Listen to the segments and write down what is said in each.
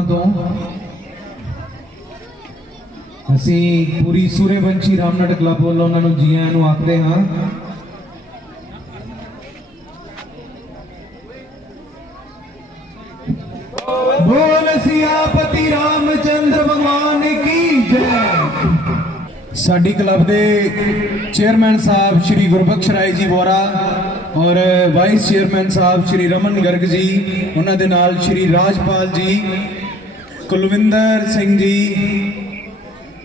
कलां तो ਅਸੀਂ पूरी सूर्यवंशी रामनट क्लब ਵੱਲੋਂ ਉਹਨਾਂ ਨੂੰ ਜੀ ਆਇਆਂ ਨੂੰ ਆਖਦੇ ਹਾਂ। बोल सियापति रामचंद्र भगवान की जय। साडी क्लब के चेयरमैन साहब श्री गुरबख्श राय जी वोरा और वाइस चेयरमैन साहब श्री रमन गर्ग जी, उन्हां दे नाल श्री राजपाल जी, कुलविंदर सिंह जी,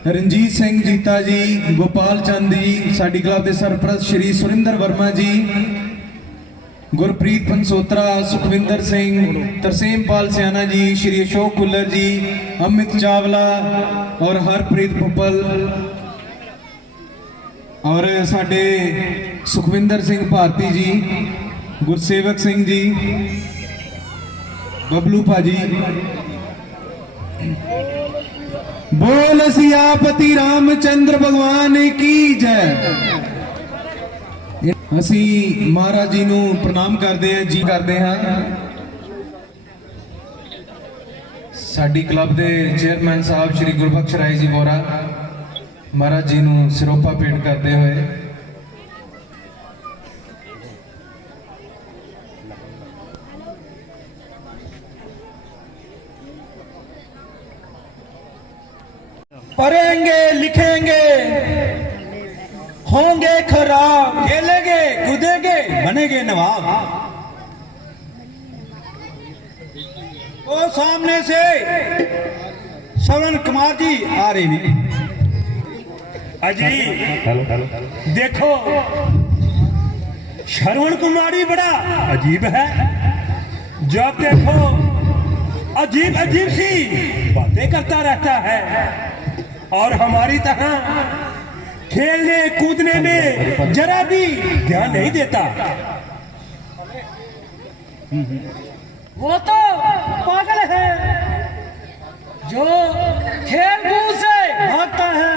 रंजीत सिंह जीता जी, गोपाल चंद जी, साडी क्लब के सरप्रस्त श्री सुरिंदर वर्मा जी, गुरप्रीत पंसोत्रा, सुखविंदर सिंह, तरसेमपाल सियाना जी, श्री अशोक कुल्लर जी, अमित चावला और हरप्रीत पुपल और साडे सुखविंदर सिंह भारती जी, गुरसेवक सिंह जी, बबलू भाजी। बोल सियापति रामचंद्र भगवान की जय। असी महाराज जी नू प्रणाम करते हैं, जी करते हैं। साडी क्लब के चेयरमैन साहब श्री गुरबख्श राय जी वोरा महाराज जी नू सिरोपा भेंट करते हुए पढ़ेंगे लिखेंगे होंगे खराब, खेलेंगे कूदेंगे बनेंगे नवाब। वो सामने से श्रवण कुमार जी आ रहे हैं। अजी देखो श्रवण कुमार ही बड़ा अजीब है। जब देखो अजीब अजीब सी बातें करता रहता है और हमारी तरह खेलने कूदने में जरा भी ध्यान नहीं देता। वो तो पागल है जो खेल कूद से भागता है।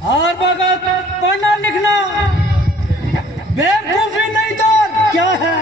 हर वक्त पढ़ना लिखना बेवकूफी नहीं तो क्या है।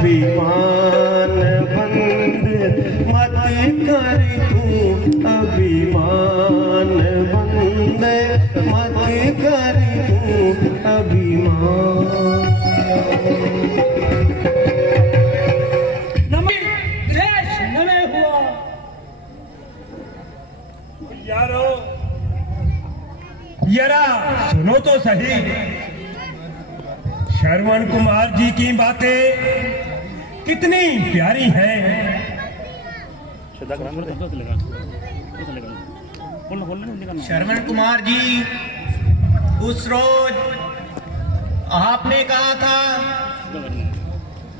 अभिमान बंद मत कर तू, अभिमान बंद मत कर तू, अभिमान। देश नमे हुआ यारो यरा सुनो तो सही। श्रवण कुमार जी की बातें कितनी प्यारी है। श्रवण कुमार जी, उस रोज आपने कहा था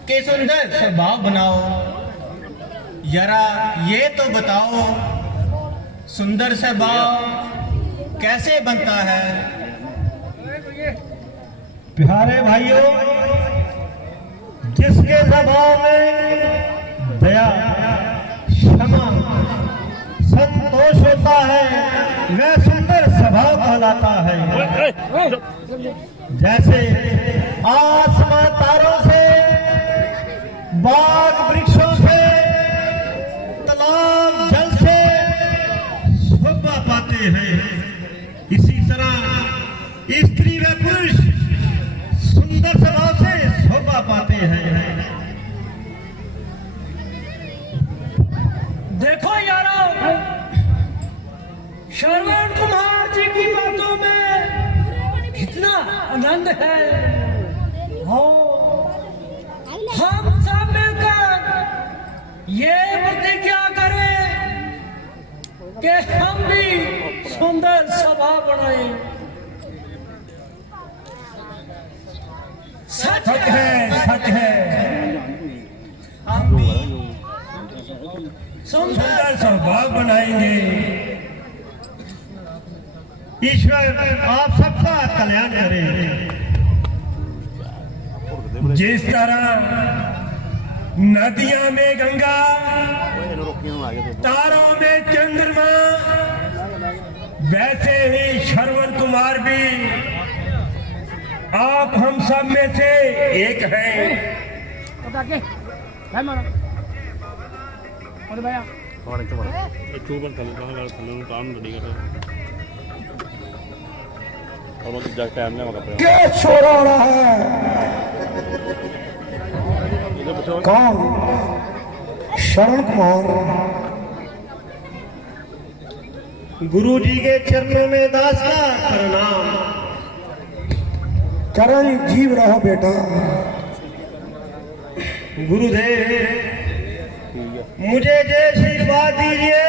कि सुंदर स्वभाव बनाओ। जरा ये तो बताओ सुंदर स्वभाव कैसे बनता है। प्यारे भाइयों, जिसके स्वभाव में दया, क्षमा, संतोष होता है वह सुंदर स्वभाव कहलाता है। जैसे आसमां तारों से, बाग वृक्षों से, तालाब जल से शोभा पाते हैं, इसी तरह स्त्री व पुरुष सुंदर स्वभाव से शोभा पाते हैं। देखो यारो, श्रवण कुमार जी की बातों में कितना आनंद है। हो हम सब मिलकर ये प्रतिज्ञा करें कि हम भी सुंदर सभा बनाए। सच सच है, सच है। हम भी सुंदर सौभाग्य बनाएंगे। ईश्वर आप सबका कल्याण करे। जिस तरह नदियां में गंगा, तारों में चंद्रमा, वैसे ही श्रवण कुमार भी आप हम सब में से एक हैं। क्या शोर आ रहा है? कौन? श्रवण कुमार। गुरु जी के चरणों में दास का प्रणाम। करण जीव रहो बेटा। गुरुदेव मुझे जय आशीर्वाद दीजिए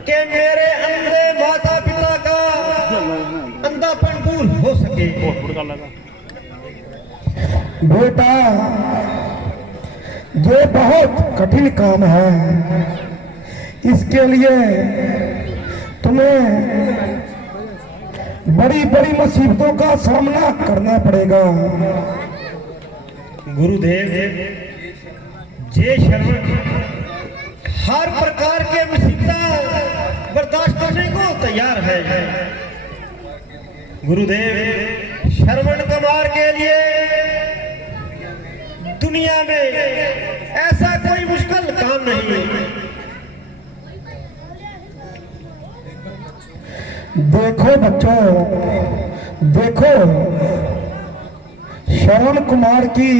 कि मेरे अंधे माता पिता का अंधापन दूर हो सके। बेटा ये बहुत कठिन काम है। इसके लिए तुम्हें बड़ी बड़ी मुसीबतों का सामना करना पड़ेगा। गुरुदेव जय श्रवण हर प्रकार के मुसीबत बर्दाश्त करने को तैयार है। गुरुदेव श्रवण कुमार के लिए दुनिया में ऐसा कोई मुश्किल काम नहीं। देखो बच्चों, देखो श्रवण कुमार की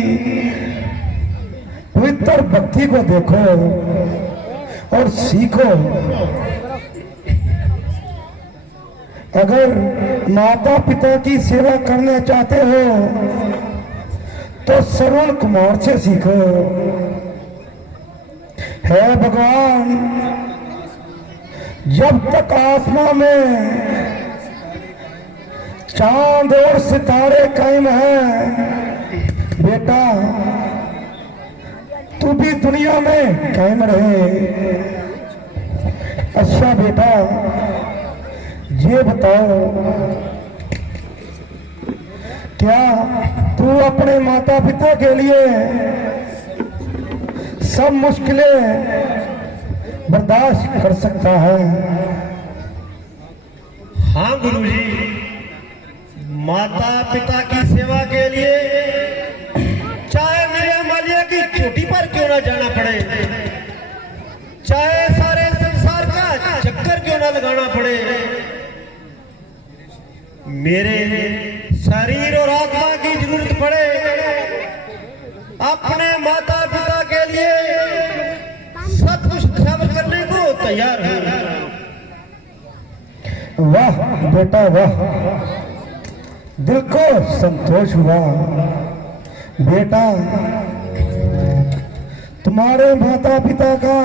पवित्र भक्ति को देखो और सीखो। अगर माता पिता की सेवा करना चाहते हो तो श्रवण कुमार से सीखो। है भगवान, जब तक आसमां में चांद और सितारे कायम हैं, बेटा तू भी दुनिया में कायम रहे। अच्छा बेटा ये बताओ, क्या तू अपने माता पिता के लिए सब मुश्किलें बर्दाश्त कर सकता है? हाँ गुरुजी, माता पिता की सेवा के लिए चाहे मेरे मालिया की चोटी पर क्यों ना जाना पड़े, चाहे सारे संसार का चक्कर क्यों ना लगाना पड़े, मेरे शरीर और आत्मा की जरूरत पड़े, अपने माता पिता के लिए सब कुछ खर्च करने को तैयार हूं। वाह बेटा वाह, दिल को संतोष हुआ। बेटा तुम्हारे माता पिता का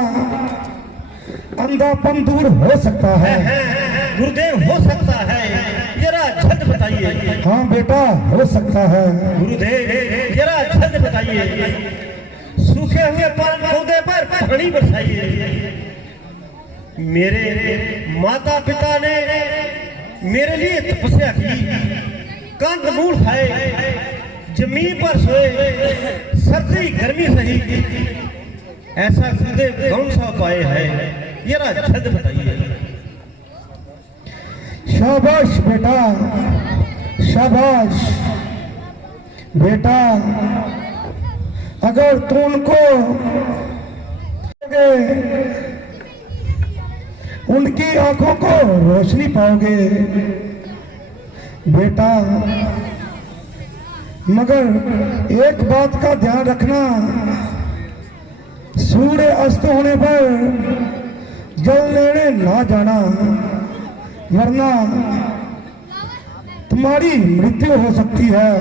अंधापन दूर हो सकता है। गुरुदेव हो सकता है, जरा झट बताइए। हाँ बेटा हो सकता है। गुरुदेव जरा झट बताइए, सूखे हुए पौधे पर पानी बरसाइए। मेरे माता पिता ने मेरे लिए तपस्या की, कंद मूल खाए, जमीन पर सोए, सर्दी गर्मी सही, ऐसा गुरुदेव कौन सा उपाय है, जरा झट बताइए। शाबाश बेटा शाबाश। बेटा अगर तू उनको उनकी आंखों को रोशनी पाओगे बेटा, मगर एक बात का ध्यान रखना, सूर्य अस्त होने पर जल लेने ना जाना, वरना तुम्हारी मृत्यु हो सकती है।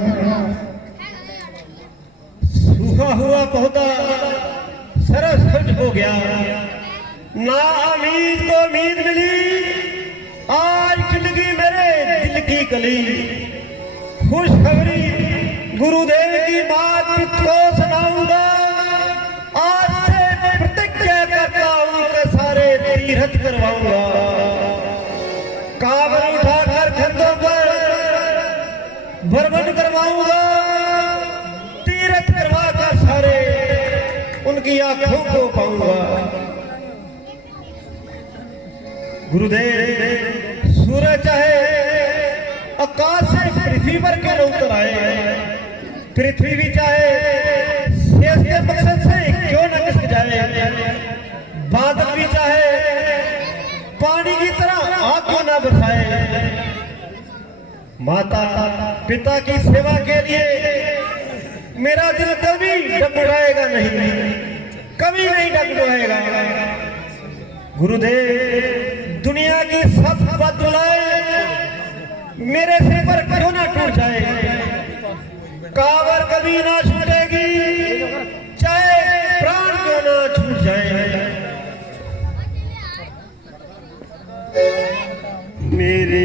सूखा हुआ पौधा सरस हो गया, ना उम्मीद को उम्मीद मिली, आज खिल गई मेरे दिल की कली। खुशखबरी गुरुदेव की बात को सुनाऊंगा, आज से प्रतिज्ञा करता हूं कि सारे तीर्थ करवाऊंगा। कांवर उठाकर कंधों पर भ्रमण करवाऊंगा, तीर्थ करवाकर सारे उनकी आंखों को पाऊंगा। गुरुदेव सूरज चाहे आकाश से पृथ्वी पर क्यों न उतर आए, पृथ्वी भी चाहे शेष के मकसद से क्यों न खिसक जाए, बादल भी चाहे पानी की तरह आग को न बरसाए। माता पिता की सेवा के लिए मेरा दिल कभी डगमगाएगा नहीं, कभी नहीं डगमगाएगा। गुरुदेव दुनिया की सब बदलाए मेरे सिर पर क्यों ना टूट जाए, कांवर कभी ना छूटेगी चाहे प्राण क्यों ना छूट जाए। मेरे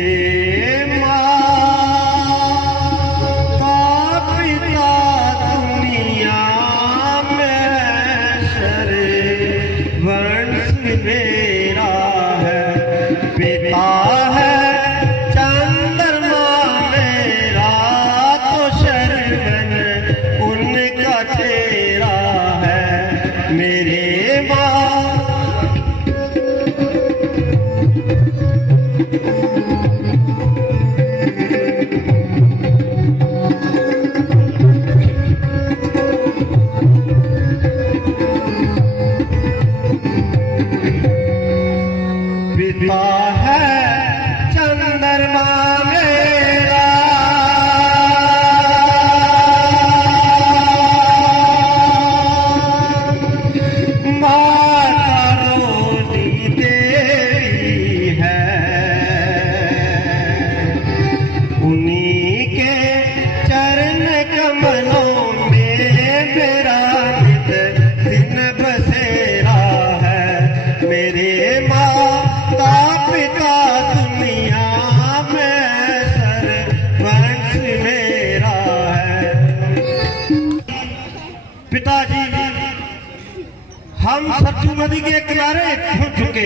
हम सरजू नदी के किनारे पहुंच चुके,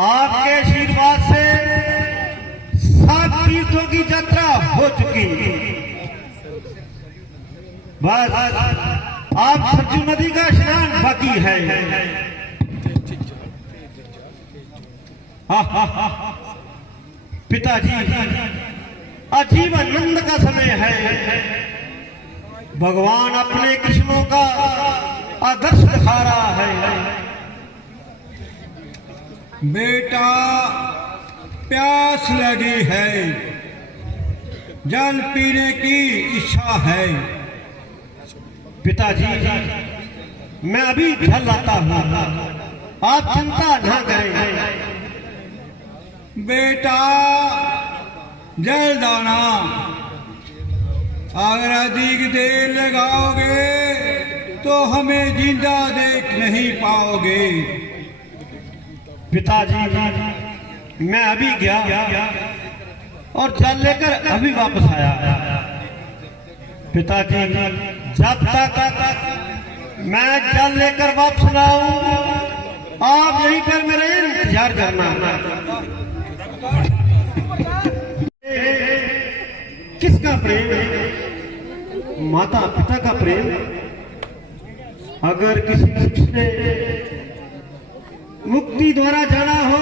आपके आशीर्वाद से 7 तीर्थों की यात्रा हो चुकी। बस आप सरजू नदी का स्नान बाकी है। पिताजी अजीब आनंद का समय है, भगवान अपने कृष्णों का आदर्श दिखा रहा है। बेटा प्यास लगी है, जल पीने की इच्छा है। पिताजी मैं अभी जल लाता हूं, आप चिंता ना करें। बेटा जल दाना, अगर अधिक देर लगाओगे तो हमें जिंदा देख नहीं पाओगे। पिताजी मैं अभी गया और जल लेकर अभी वापस आया। पिताजी जब तक मैं जल लेकर वापस ना आऊं, आप यहीं पर मेरा इंतजार करना। किसका प्रेम? माता पिता का प्रेम। अगर किसी ने मुक्ति द्वारा जाना हो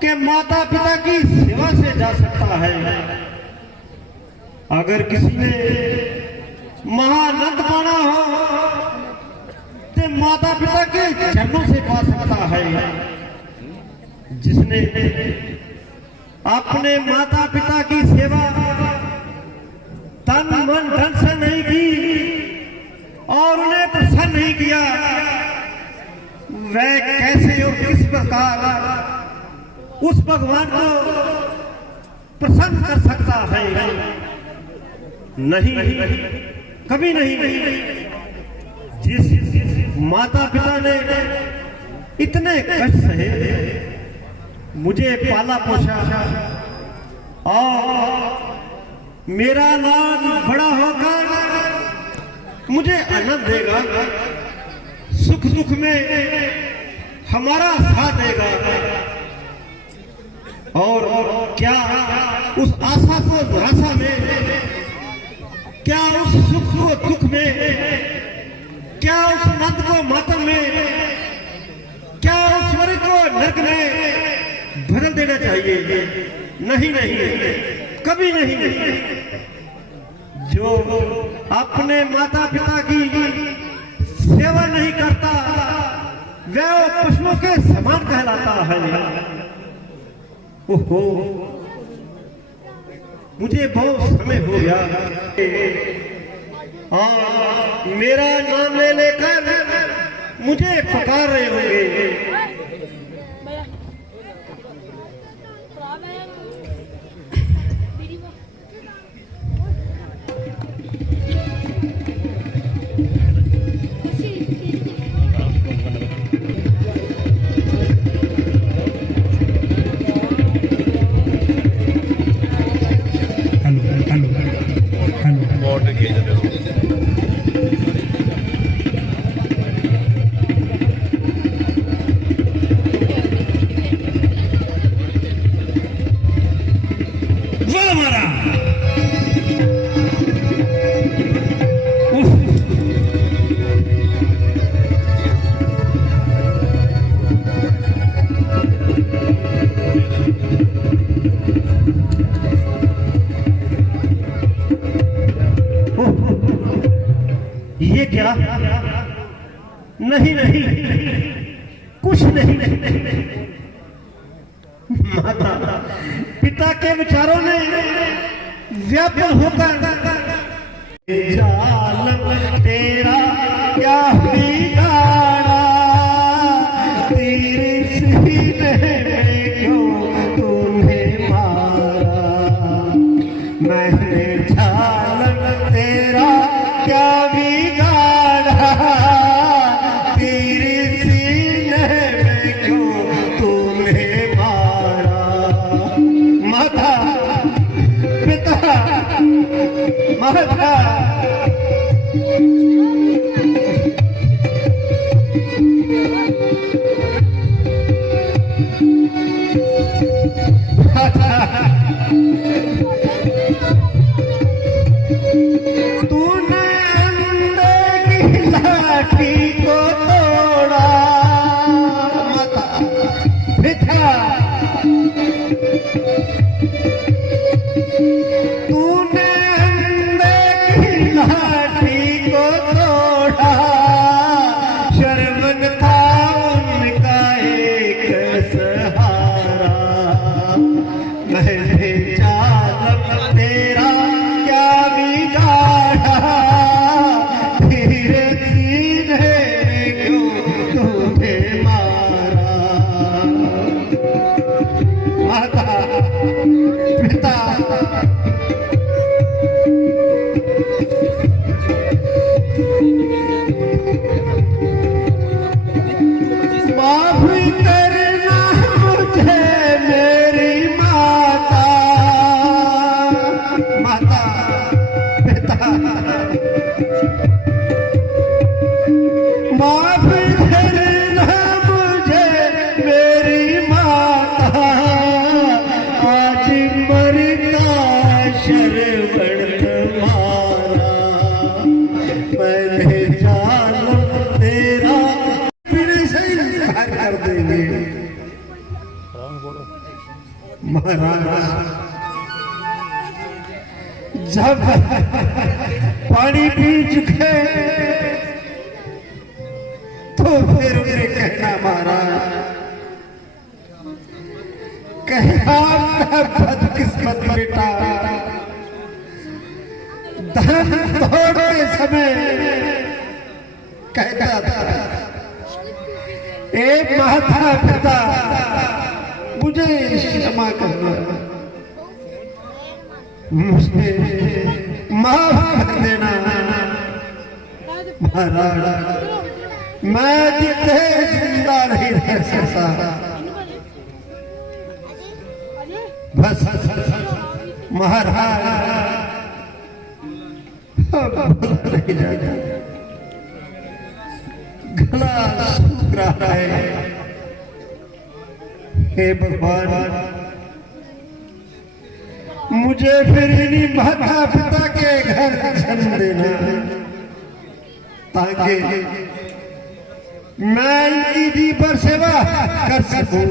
कि माता पिता की सेवा से जा सकता है, अगर किसी ने महानंद पाना हो तो माता पिता के चरणों से पा सकता है। जिसने अपने माता पिता की सेवा तन मन धन से नहीं की और उन्हें प्रसन्न नहीं किया, वह कैसे और किस प्रकार उस भगवान को प्रसन्न कर सकता है? नहीं, कभी नहीं। जिस माता पिता ने इतने कष्ट सहे, मुझे पाला पोसा और मेरा लाल बड़ा होकर मुझे आनंद देगा, सुख दुख में हमारा साथ देगा। और क्या उस आशा को निराशा में, क्या उस सुख को दुख में, क्या उस नंद को मातम में, क्या उस स्वर्ग को नरक में बदल देना चाहिए? नहीं नहीं, कभी नहीं। जो अपने माता पिता की सेवा नहीं करता वह पशुओं के समान कहलाता है। ओहो, मुझे बहुत समय हो गया और मेरा नाम ले लेकर मुझे पुकार रहे होंगे। ये क्या? नहीं नहीं, कुछ नहीं। माता पिता के विचारों ने व्याकुल होकर जाल तेरा क्या बिगाड़ा, तेरे सीने में क्यों तूने मारा, मैंने जाल तेरा क्या बिगाड़ा, तेरे सीने में क्यों तूने मारा। माता पिता माता तूने अंधे की लाठी को तोड़ा, माता पिता तूने अंधे की लाठी को तोड़ा, शर्मन था उनका एक सहारा, मैंने जाल तेरा क्या बिगाड़ा, तेरे सीने में क्यों तूने मारा। माता पिता माफ करना मुझे मेरी माता, माता पिता माफ करना मुझे मेरी माता, आज मरता शरवण तुम्हारा, मैंने जान तेरा फिर सही इंकार कर देंगे। महाराज जब पानी पी चुके तो फिर उन्हें कहना, महाराज कहना बदकिस्मत बेटा, धन तोड़ते समय कहता था, एक माता पिता मुझे क्षमा करना, मुझे माफ कर देना। महाराज मैं जितने जिंदा नहीं रह सकता, बस महाराज नहीं जाएगा, गला सूख रहा है। हे भगवान, मुझे फिर इन्हीं माता पिता के घर जन्म देना, ताकि मैं इनकी जी पर सेवा कर सकूं।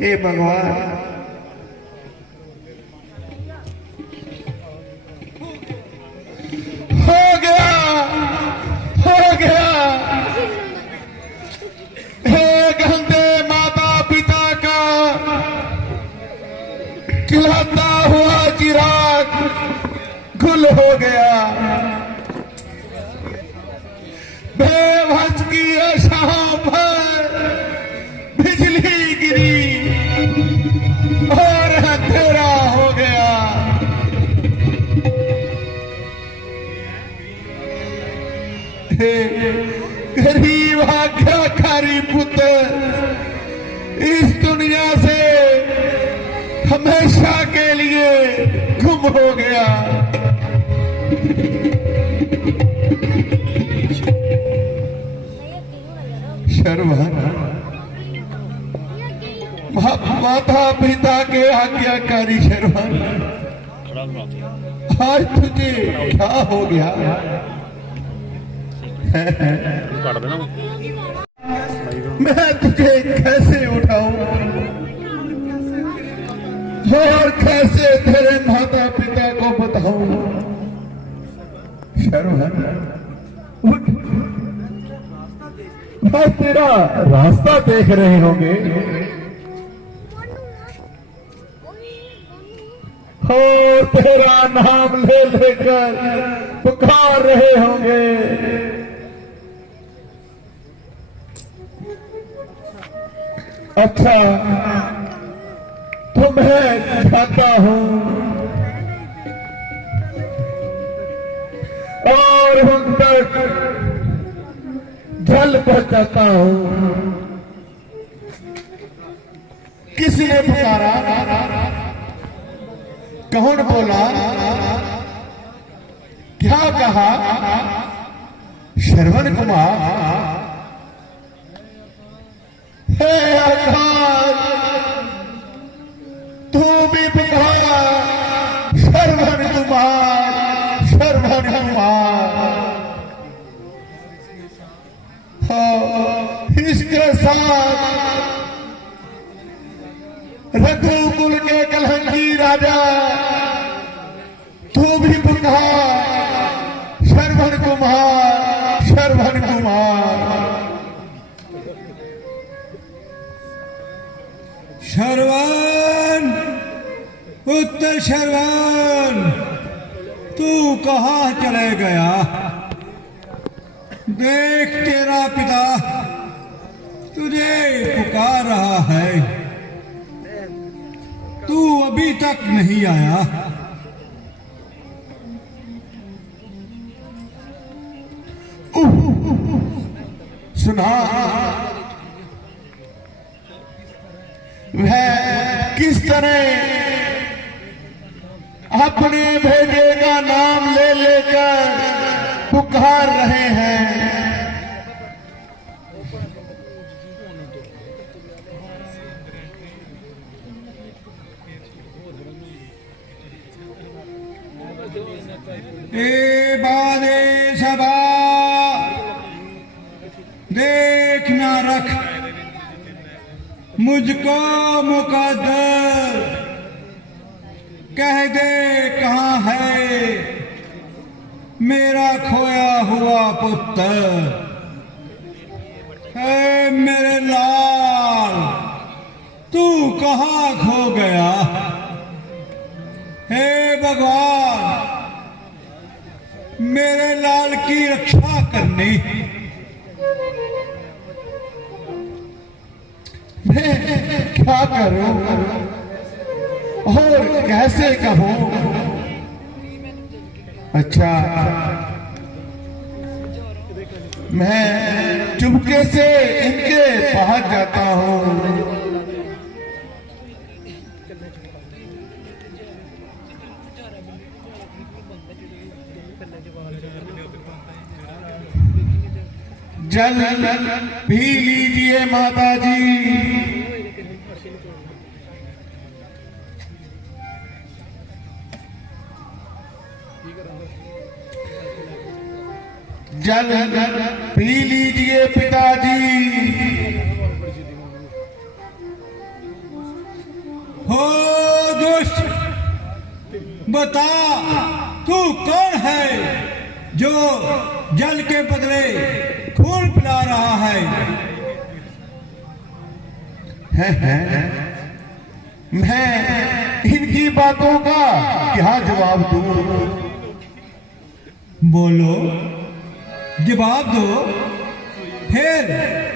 हे भगवान, हो गया, हो गया। एक अंधे माता पिता का खिलाता हुआ चिराग गुल हो गया। बेवंश की आशाओं पर बिजली गिरी और अंधेरा हो गया। गरीब आज्ञाकारी पुत्र इस दुनिया से हमेशा के लिए गुम हो गया। शर्मन, माता पिता के आज्ञाकारी शर्मन, आज तुझे क्या हो गया? मैं तुझे कैसे उठाऊं और कैसे तेरे माता पिता को बताऊं? शर्मन, उठ, मैं तेरा रास्ता देख रहे होंगे और तेरा नाम ले लेकर पुकार रहे होंगे। अच्छा, तो मैं जाता हूं और उन तक जल पहुंचाता हूं। किसने पुकारा? कौन बोला? क्या कहा? श्रवण कुमार। हे आकाश, तू भी पुकारा, श्रवण कुमार, श्रवण कुमार। इसके साथ रघुकुल के कलंकी राजा, तू भी पुकार, श्रवण कुमार, श्रवण कुमार। श्रवण, पुत्र श्रवण, तू कहाँ चले गया? देख, तेरा पिता तुझे पुकार रहा है, तू अभी तक नहीं आया। सुना वह किस तरह अपने बेटे का नाम ले लेकर पुकार रहे हैं। ए बादे सबा, देख ना रख मुझको मुकद्दर, कह दे कहाँ है मेरा खोया हुआ पुत्र। है मेरे लाल, तू कहाँ खो गया? हे भगवान, मेरे लाल की रक्षा करनी। मैं क्या करूं और कैसे कहूं? अच्छा, मैं चुपके से इनके पास जाता हूँ। जल पी लीजिए माता जी। जल पी लीजिए पिताजी। हो दुष्ट, बता तू कौन है जो जल के बदले खून पिला रहा है? मैं इनकी बातों का क्या जवाब दूं? बोलो, जवाब दो, फिर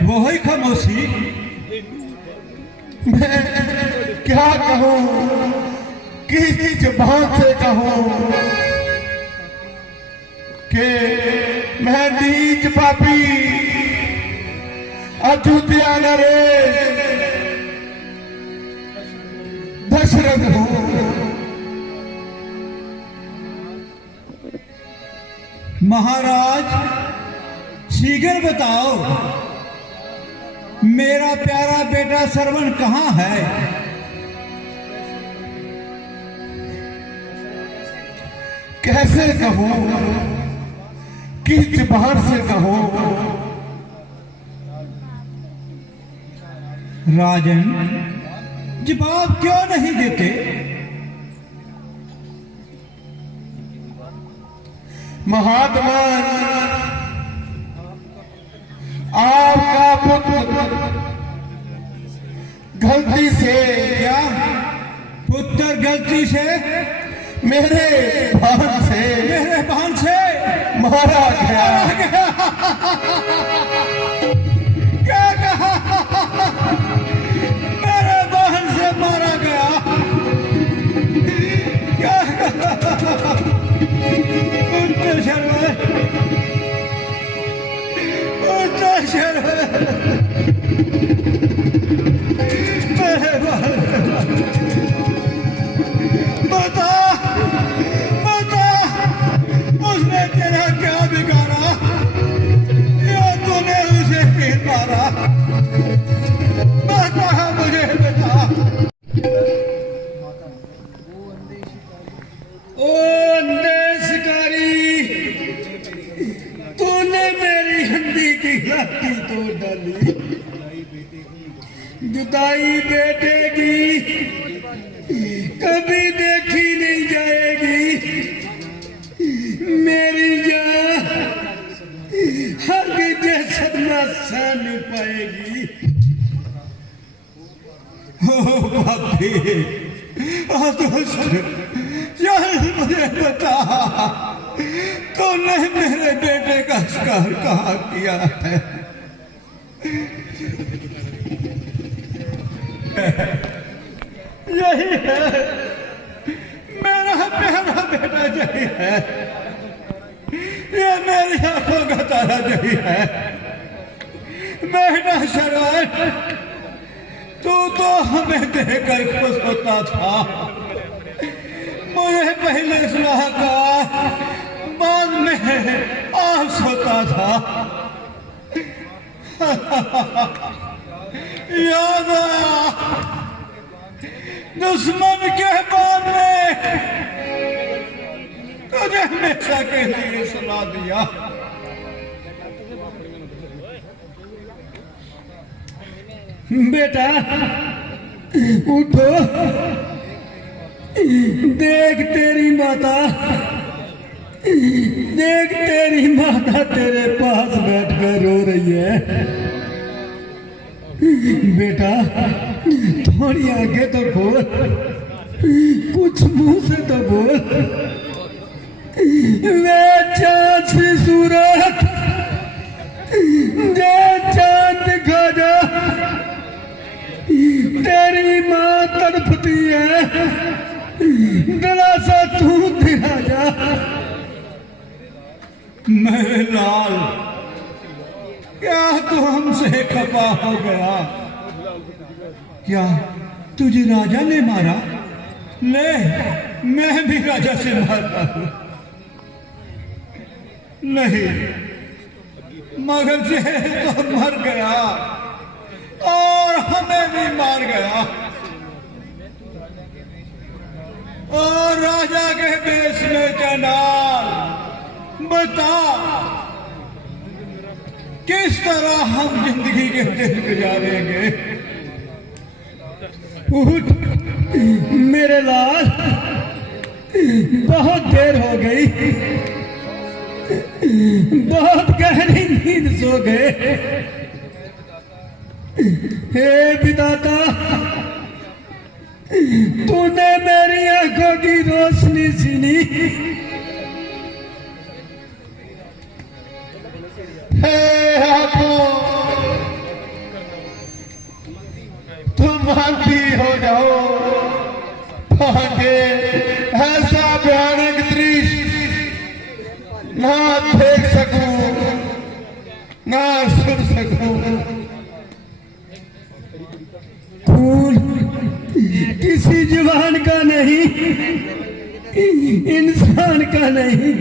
वही खामोशी। मैं क्या कहूं, किस जबान से कहूं कि मैं नीच पापी अयोध्या नरेश दशरथ हूं। महाराज शीघ्र बताओ, मेरा प्यारा बेटा श्रवण कहाँ है? कैसे कहूं, किस जबान से कहूं? राजन, जवाब क्यों नहीं देते? महात्मा, आपका पुत्र गलती से, क्या पुत्र गलती से मेरे बहन से मारा गया? क्या कहा? मेरे बहन से मारा गया? क्या कहा? पुत्र शर्मा, पुत्र शर्मा, मेरे बहन, बता बता, उसने तेरा क्या बिगाड़ा या तूने उसे फिर मारा? बता मुझे, बता। ओ अंधे शिकारी, तूने मेरी हंडी की लाठी तोड़ डाली। जुदाई बेटे की कभी देखी नहीं जाएगी। मेरी जान हरगिज़ सदमा सहन पाएगी। ओ बापी, ओ दोस्त, यार मुझे बता, तूने मेरे बेटे का शिकार कहाँ किया है? यही है मेरा प्यारा बेटा, यही है, ये मेरी आंखों का तारा यही है। बेटा शरवण, तू तो हमें देखकर खुश होता था। मुझे पहले सुलह का, बाद में आस होता था। याद आया दुश्मन के बाद में तुझे हमेशा के लिए सुला दिया। बेटा उठो, देख तेरी माता, देख तेरी माता तेरे पास बैठकर रो रही है। बेटा थोड़ी आगे तो बोल, कुछ मुंह से तो बोल। वे चांद सी सूरत, जे चांद दिखा जा, तेरी माँ तड़पती है, दिलासा तू दिला जा। मेरे लाल, तू हमसे खफा हो गया। क्या तुझे राजा ने मारा? नहीं, मैं भी राजा से मारता हूं। नहीं, मगर ये तो मर गया और हमें भी मार गया। और राजा के देश में जनाल, बता किस तरह हम जिंदगी के दिन गुजारेंगे? उठ मेरे लाल, बहुत देर हो गई, बहुत गहरी नींद सो गए। हे विधाता, तूने मेरी आंखों की रोशनी छीनी। हे आंखों, तुम आंधी हो जाओ, भागे ऐसा भयानक दृश्य ना देख सकूं, ना सुन सकूं। खून किसी जवान का नहीं, इंसान का नहीं,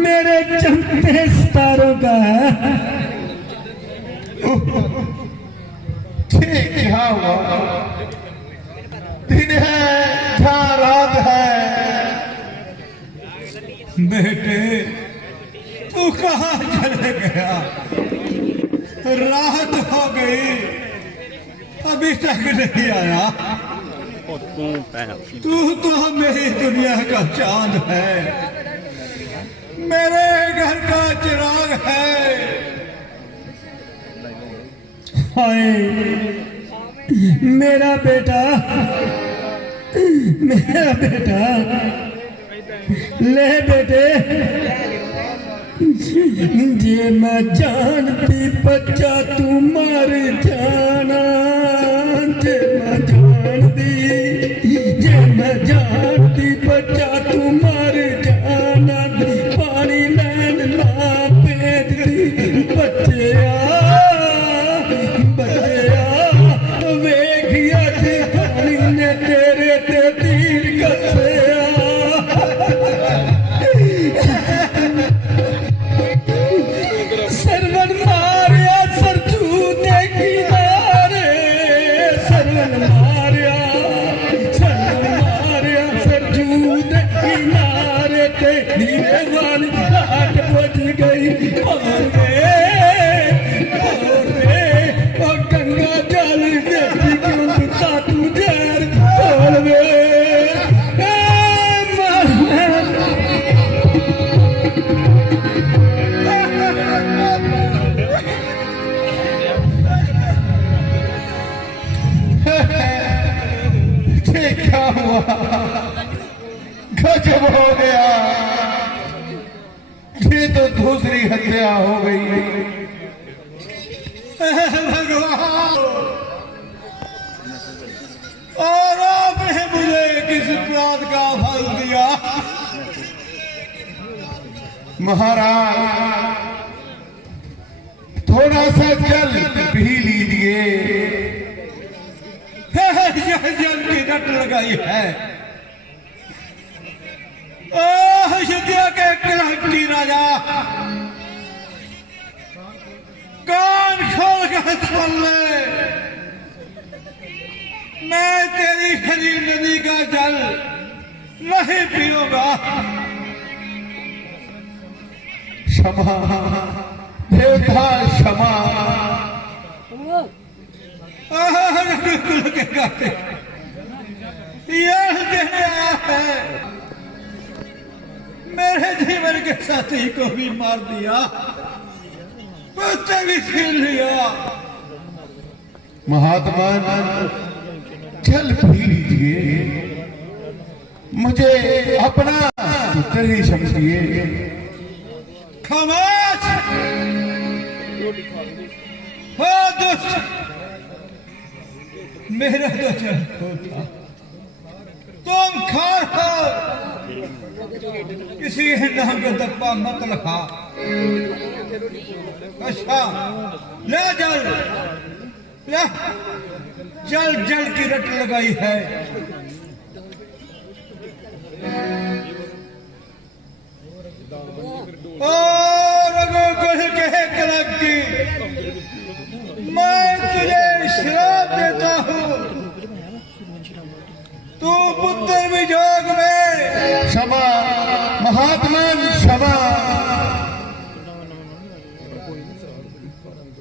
मेरे चमकते सितारों का है। ठीक क्या हुआ? दिन है क्या रात है? बेटे, तू कहाँ चले गया? रात हो गई, अभी तक नहीं आया। तू तो मेरी दुनिया का चांद है, मेरे घर का चिराग है। हाय मेरा बेटा, मेरा बेटा, ले बेटे, जे मैं जानती बच्चा तू मर जाना, जे मैं जानती बच्चा तू मर जाना, पानी लैन ला पेटती बच्चे वेखिया पानी ने तेरे ते तीर कसे। सरवन मारिया सरजूते किनारे, सरवन मारिया सरजूते किनारे ते धीरे वाली लाट बज गई। और गंगा जल देखी क्यों पिता तू जैर बोलवे। क्या हुआ? गजब हो गया, ये तो दूसरी हत्या हो गई। भगवान, और आपने मुझे किस अपराध का फल दिया? महाराज, थोड़ा सा जल पी लीजिए। यह जल की रट लगाई है। अयोध्या के क्रांति राजा, कान खोल कर सुन ले, मैं तेरी हरी नदी का जल नहीं पीऊंगा। क्षमा देवता, क्षमा। के गाते यह देने आया है, मेरे जीवन के साथी को भी मार दिया, पुत्र भी छीन लिया। महात्मा, जल पी लीजिए, मुझे अपना पुत्र ही समझिए। खामोश हो दुष्ट, मेरा तो जल था, तुम खार हो, किसी नाम का दप्पा मत लखा। अच्छा ले जल ले जल जल की रट लगाई है। और रघुकुल के कलक की मैं तुझे श्राप देता हूँ, तू पुत्र विजोग में क्षमा महात्मा क्षमा।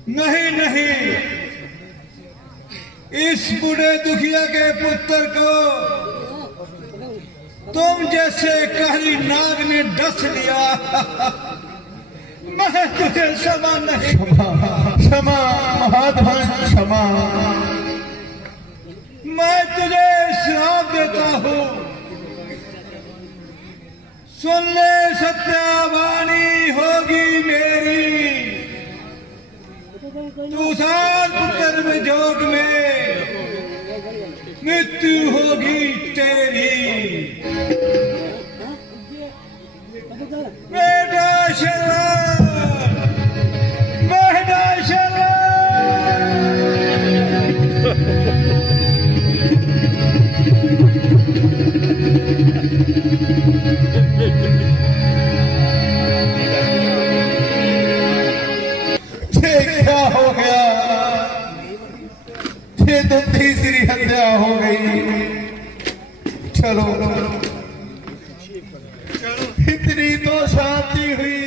नहीं नहीं, इस बूढ़े दुखिया के पुत्र को तुम जैसे कहरी नाग ने डस लिया। मैं तुझे क्षमा नहीं। क्षमा महात्मा क्षमा। मैं तुझे श्राप देता हूँ, सुन ले सत्यावाणी होगी मेरी, तू सात पुत्र में जोग में मृत्यु होगी तेरी। बेटा शरण, बेटा शरण। क्या हो गया? ये तो तीसरी हत्या हो गई। चलो इतनी तो शांति हुई